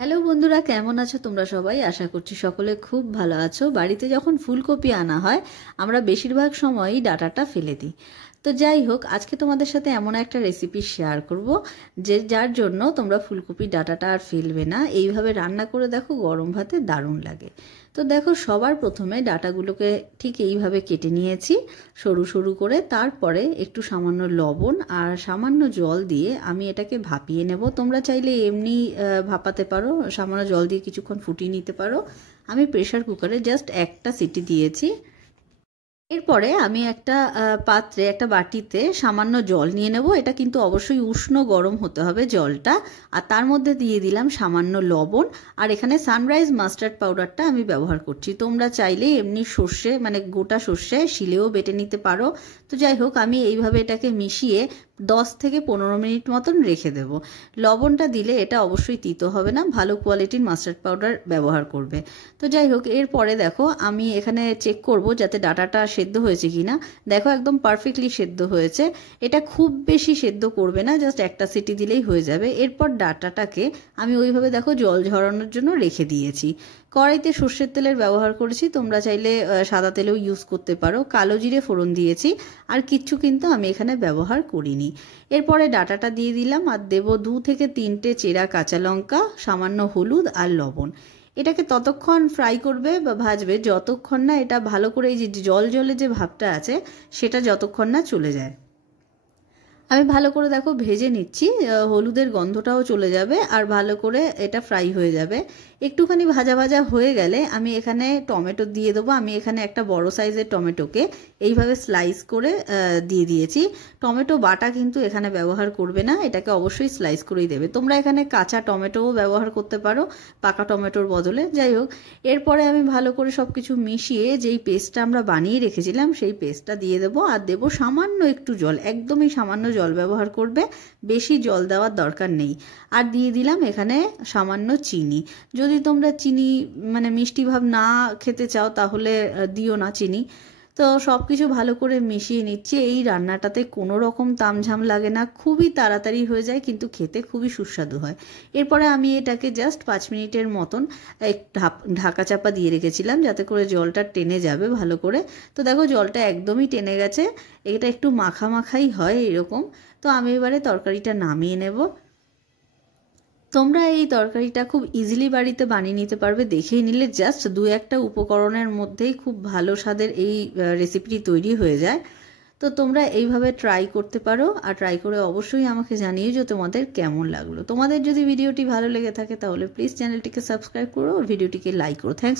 Hello বন্ধুরা, কেমন আছো তোমরা সবাই? আশা করছি সকলে খুব ভালো আছো। বাড়িতে যখন ফুলকপি আনা হয় আমরা বেশিরভাগ সময়ই ডাঁটাটা ফেলে দিই। তো যাই হোক, আজকে তোমাদের সাথে এমন একটা রেসিপি শেয়ার করব যার জন্য তোমরা ফুলকপির ডাঁটাটা আর ফেলবে না। এইভাবে রান্না করে দেখো, গরম ভাতে দারুণ লাগে। তো দেখো, সবার প্রথমে ডাঁটাগুলোকে ঠিক এইভাবে কেটে নিয়েছি সরু সরু করে। তারপরে একটু সামান্য লবণ আর সামান্য জল দিয়ে আমি এটাকে ভাপিয়ে নেব। তোমরা চাইলে এমনি ভাপাতে পারো, সামান্য জল দিয়ে কিছুক্ষণ ফুটিয়ে নিতে পারো। আমি প্রেশার কুকারে জাস্ট একটা সিটি দিয়েছি। এরপরে আমি একটা পাত্রে, একটা বাটিতে সামান্য জল নিয়ে নেব। এটা কিন্তু অবশ্যই উষ্ণ গরম হতে হবে জলটা। আর তার মধ্যে দিয়ে দিলাম সামান্য লবণ। আর এখানে সানরাইজ মাস্টার্ড পাউডারটা আমি ব্যবহার করছি। তোমরা চাইলে এমনি সর্ষে, মানে গোটা সর্ষে শিলেও বেটে নিতে পারো। তো যাই হোক, আমি এইভাবে এটাকে মিশিয়ে 10 থেকে 15 মিনিট মতন রেখে দেব। লবণটা দিলে এটা অবশ্যই তিতো হবে না, ভালো কোয়ালিটির মাস্টার্ড পাউডার ব্যবহার করবে। তো যাই হোক, এরপরে দেখো আমি এখানে চেক করব যাতে ডাটাটা সেদ্ধ হয়েছে কিনা। দেখো, একদম পারফেক্টলি সেদ্ধ হয়েছে। এটা খুব বেশি সেদ্ধ করবে না, জাস্ট একটা সিটি দিলেই হয়ে যাবে। এরপর ডাটাটাকে আমি ওইভাবে দেখো জল ঝরানোর জন্য রেখে দিয়েছি। কড়াইতে সর্ষের তেলের ব্যবহার করেছি, তোমরা চাইলে সাদা তেলেও ইউজ করতে পারো। কালো জিরে ফোড়ন দিয়েছি, আর কিচ্ছু কিন্তু আমি এখানে ব্যবহার করিনি। এরপরে ডাটাটা দিয়ে দিলাম, আর দেবো 2 থেকে 3টে চেরা কাঁচা লঙ্কা, সামান্য হলুদ আর লবণ। এটাকে ততক্ষণ ফ্রাই করবে বা ভাজবে যতক্ষণ না এটা ভালো করে, এই যে জল জলে যে ভাবটা আছে সেটা যতক্ষণ না চলে যায়। আমি ভালো করে দেখো ভেজে নিচ্ছি, হলুদের গন্ধটাও চলে যাবে আর ভালো করে এটা ফ্রাই হয়ে যাবে। একটুখানি ভাজা ভাজা হয়ে গেলে আমি এখানে টমেটো দিয়ে দেবো। আমি এখানে একটা বড় সাইজের টমেটোকে এইভাবে স্লাইস করে দিয়ে দিয়েছি। টমেটো বাটা কিন্তু এখানে ব্যবহার করবে না, এটাকে অবশ্যই স্লাইস করেই দেবে। তোমরা এখানে কাঁচা টমেটোও ব্যবহার করতে পারো পাকা টমেটোর বদলে। যাই হোক, এরপরে আমি ভালো করে সব কিছু মিশিয়ে যেই পেস্টটা আমরা বানিয়ে রেখেছিলাম সেই পেস্টটা দিয়ে দেবো। আর দেবো সামান্য একটু জল, একদমই সামান্য জল ব্যবহার করবে, বেশি জল দেওয়ার দরকার নেই। আর দিয়ে দিলাম এখানে সামান্য চিনি। যদি তোমরা চিনি মানে মিষ্টি ভাব না খেতে চাও তাহলে দিও না চিনি। তো সব কিছু ভালো করে মিশিয়ে নিচ্ছি। এই রান্নাটাতে কোনো রকম তামঝাম লাগে না, খুবই তাড়াতাড়ি হয়ে যায়, কিন্তু খেতে খুবই সুস্বাদু হয়। এরপরে আমি এটাকে জাস্ট 5 মিনিটের মতন ঢাকা চাপা দিয়ে রেখেছিলাম যাতে করে জলটা টেনে যাবে ভালো করে। তো দেখো, জলটা একদমই টেনে গেছে, এটা একটু মাখা মাখাই হয় এরকম। তো আমি এবারে তরকারিটা নামিয়ে নেব। তোমরা এই তরকারিটা খুব ইজিলি বাড়িতে বানিয়ে নিতে পারবে। দেখেই নিলে জাস্ট 2-1টা উপকরণের মধ্যেই খুব ভালো স্বাদের এই রেসিপিটি তৈরি হয়ে যায়। তো তোমরা এইভাবে ট্রাই করতে পারো, আর ট্রাই করে অবশ্যই আমাকে জানিয়ে যে তোমাদের কেমন লাগলো। তোমাদের যদি ভিডিওটি ভালো লেগে থাকে তাহলে প্লিজ চ্যানেলটিকে সাবস্ক্রাইব করো, ভিডিওটিকে লাইক করো। থ্যাংকস।